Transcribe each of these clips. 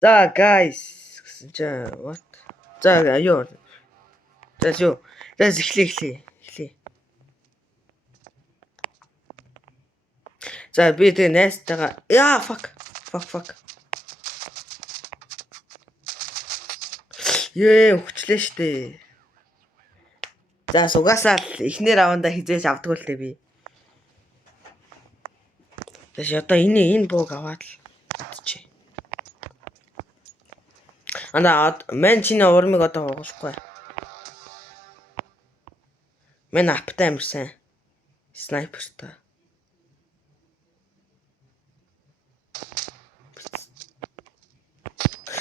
За guys гэсэн чинь what? За аюу. За юу? За эхлэе. За би тэгээ найстайгаа яа fuck. Өгчлээ штэ. За сугасаа л эхнэр авандаа хизээж авдаг л дээ би. Тэш одоо энэ бууг аваад л адчих. Мен чиний урмыг одоо хугалахгүй. Мен аптай амарсан. Снайпер та.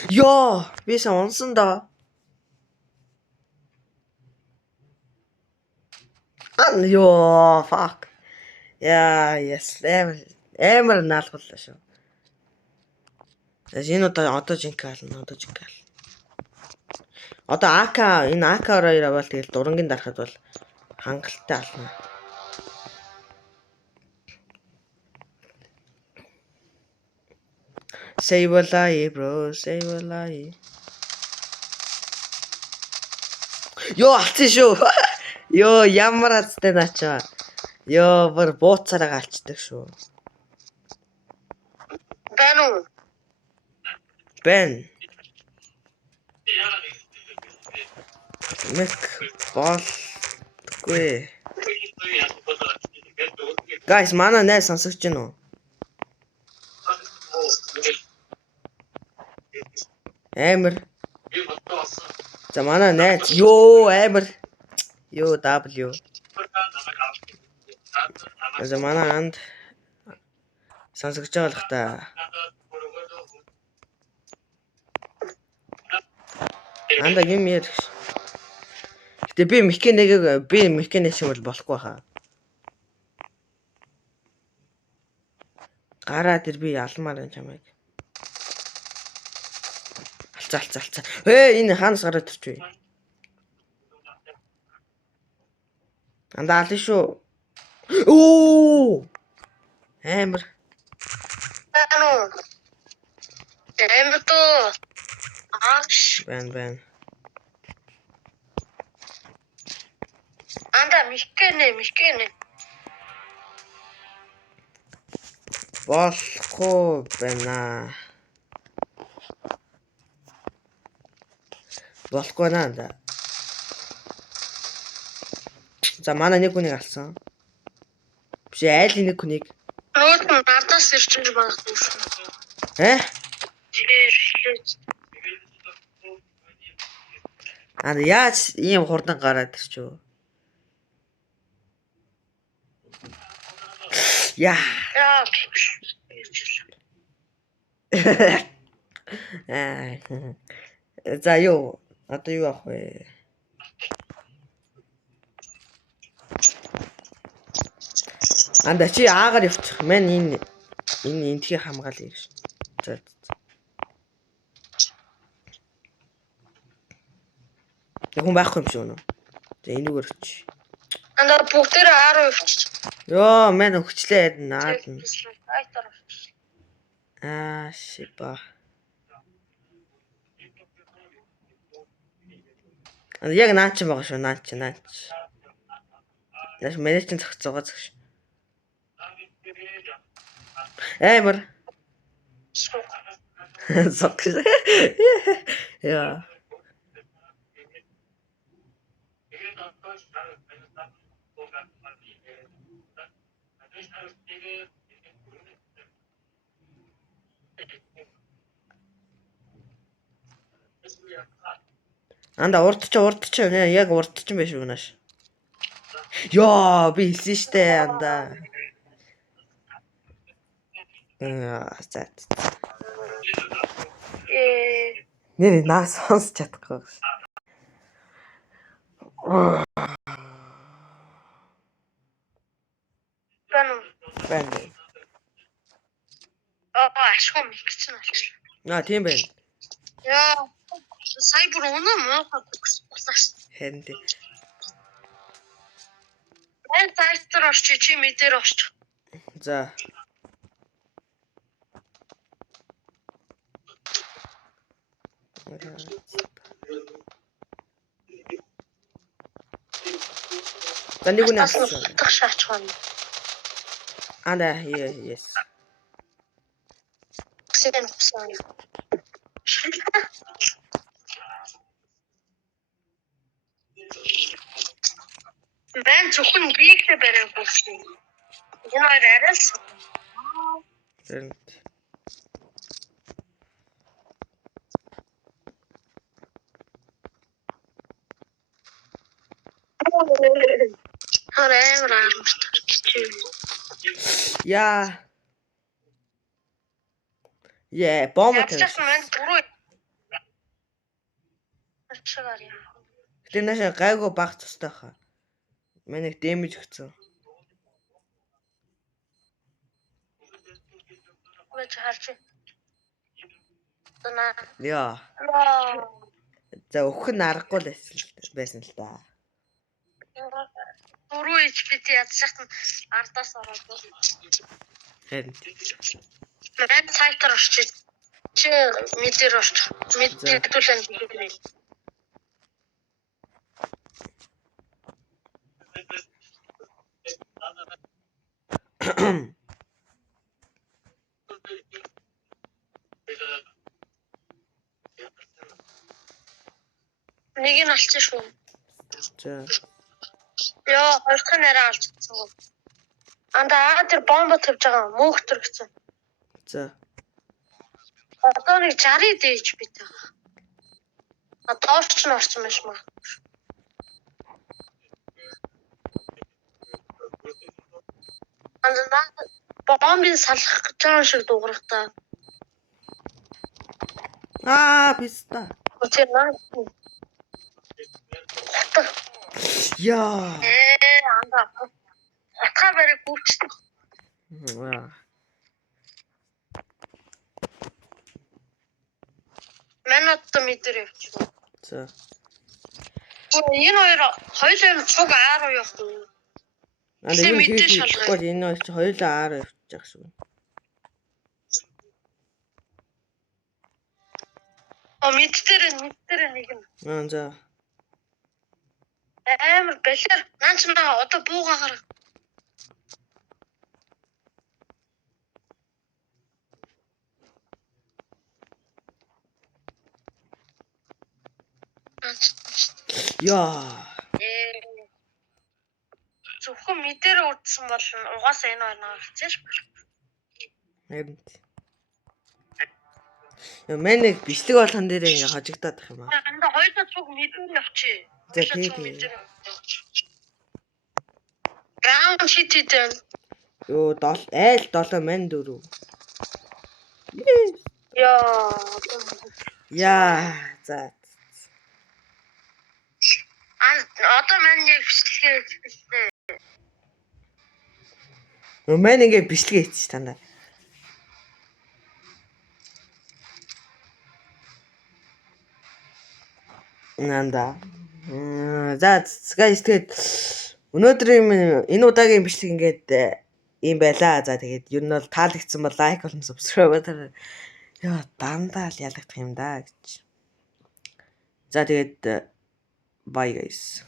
Ёо, би сонсон да. Ёо, fuck. Яа, yes. Амар наалгууллаа шүү. Энэ одоо жинкаал. Одоо энэ AK2 аваад тэгэл дурангийн дарахад бол хангалттай ална. Save a lie, bro. Save a lie. Ёо, алцсан шүү. Ёо, ямар азтай наачаа. Ёо, бүр бууцаараа алчдаг шүү. Байна уу? Бэн. Мэк болгүй. Guys, манай найз сонсогч гэнэ үү? Амар. За манай найз ёо амар. Ёо W. За манай анд сонсогч байгаа л та. Анда юм ярих. Гэтэ би механик шиг бол болохгүй хаа. Гараа дээр би алмаар энэ чамайг. Алцаа. Энэ хаанаас гараад ирчихвэ? Анда аль шүү. Оо! Амар. Амар тоо. Бэн. Анда мишкэнэ. Болохгүй байна. Болохгүй наа. За манай нэг хүнийг алсан. Биш айл нэг хүнийг. Нууд надаас ирчихэж магадгүй шүү. Яаж ийм хурдан гараад ирчихв? Яа. За юу? Одоо юу авах вэ? Анда чи аагаар явчих. Мен энэ энтхий хамгаалъя гэж. За. Хүн байхгүй юм шиг үнэ. За энүүгээр өч. Анда бүгдээр 10 өвч. Ёо, мен өгчлээ наад нь. Шипа. Яг наач байгаа шүү, наач. Яш менежмент зохицоогоо зогш. Амар. Зогш. Яа. Анда урдч яг урдч юм биш үү нааш. Ёо, би хэлсэн штэ анда. За. Нэр наас сонсч чадахгүй. Байна. Ашгүй микс нь болчихлоо. Тийм байна. Яа. Сайбер муухай боллоо. Харин тийм. Мен сайтар орчих чи мэдээр орчих. За. За нэг үнэ авчих. Утгах шаачхан. Yes. Сэгэн хусан. Бэн зөвхөн биеглээ бариад болсон. Энэ хоёр арайс. Тэгвэл Хараа амартай. бомб Ядчих тавьсан. мэн бүрөө. Ачаар яа. Гэтэ наашаа гайгүй баг цустай хаа. Манай дэмэж өгцөн. Мэж харч. Тана. Яа. За өгөх нь аргагүй л байсан л да. Бүрөө HP ядчих нь ардаас ороод. Харин Мэн сайтар орчих. Чи мэдэр орчих. Мэдүүлэн хэлээ. Нэг нь алчих шүү. За. Яа, хоёр дахь нэрээ алчихсан. Андаа тэр бомб тавьж байгаа мөнхтөр гэсэн. За. Одоо нэг 60 дээж бит байгаа. Доош нь орсон байж маа. Андаа бомбын салах гэж байгаа шиг дуурах та. Писта. Тэр наа. Яа. Андаа. Атга барыг гүйчсэн. Манайд мэдэр явчих. За. Энэ хоёулаа цуг ааруу явах. Энэ мэдээ шалгах. Энэ хоёр чи хоёулаа ааруу явчих жах шүү. Мэдтэр нэг нь. За. Амар балер. Наач наа одоо буугаагаар. Яа. Зөвхөн мэдээр үрдсэн бол угаасаа энэ хоёр наа хэцээш. Харин. Мэнэг бичлэг болгон дээр ингээ хожигдоод байх юм аа. Анда хоёулаа цуг мэдээр явчих. За тийм. Раунд хитээд. Ёо 7 мэн 4. Яа. За. Одоо мань яг бичлэгээ хийлээ. Мэн ингээ бичлэгээ хийчих тандаа. Нанда. За guys тэгээд өнөөдрийн энэ удаагийн бичлэг ингээд ийм байлаа. За тэгээд ер нь бол таалагдсан бол лайк болон subscribe батараа. Яа дандаа л ялагдах юм да гэж. За тэгээд bye guys.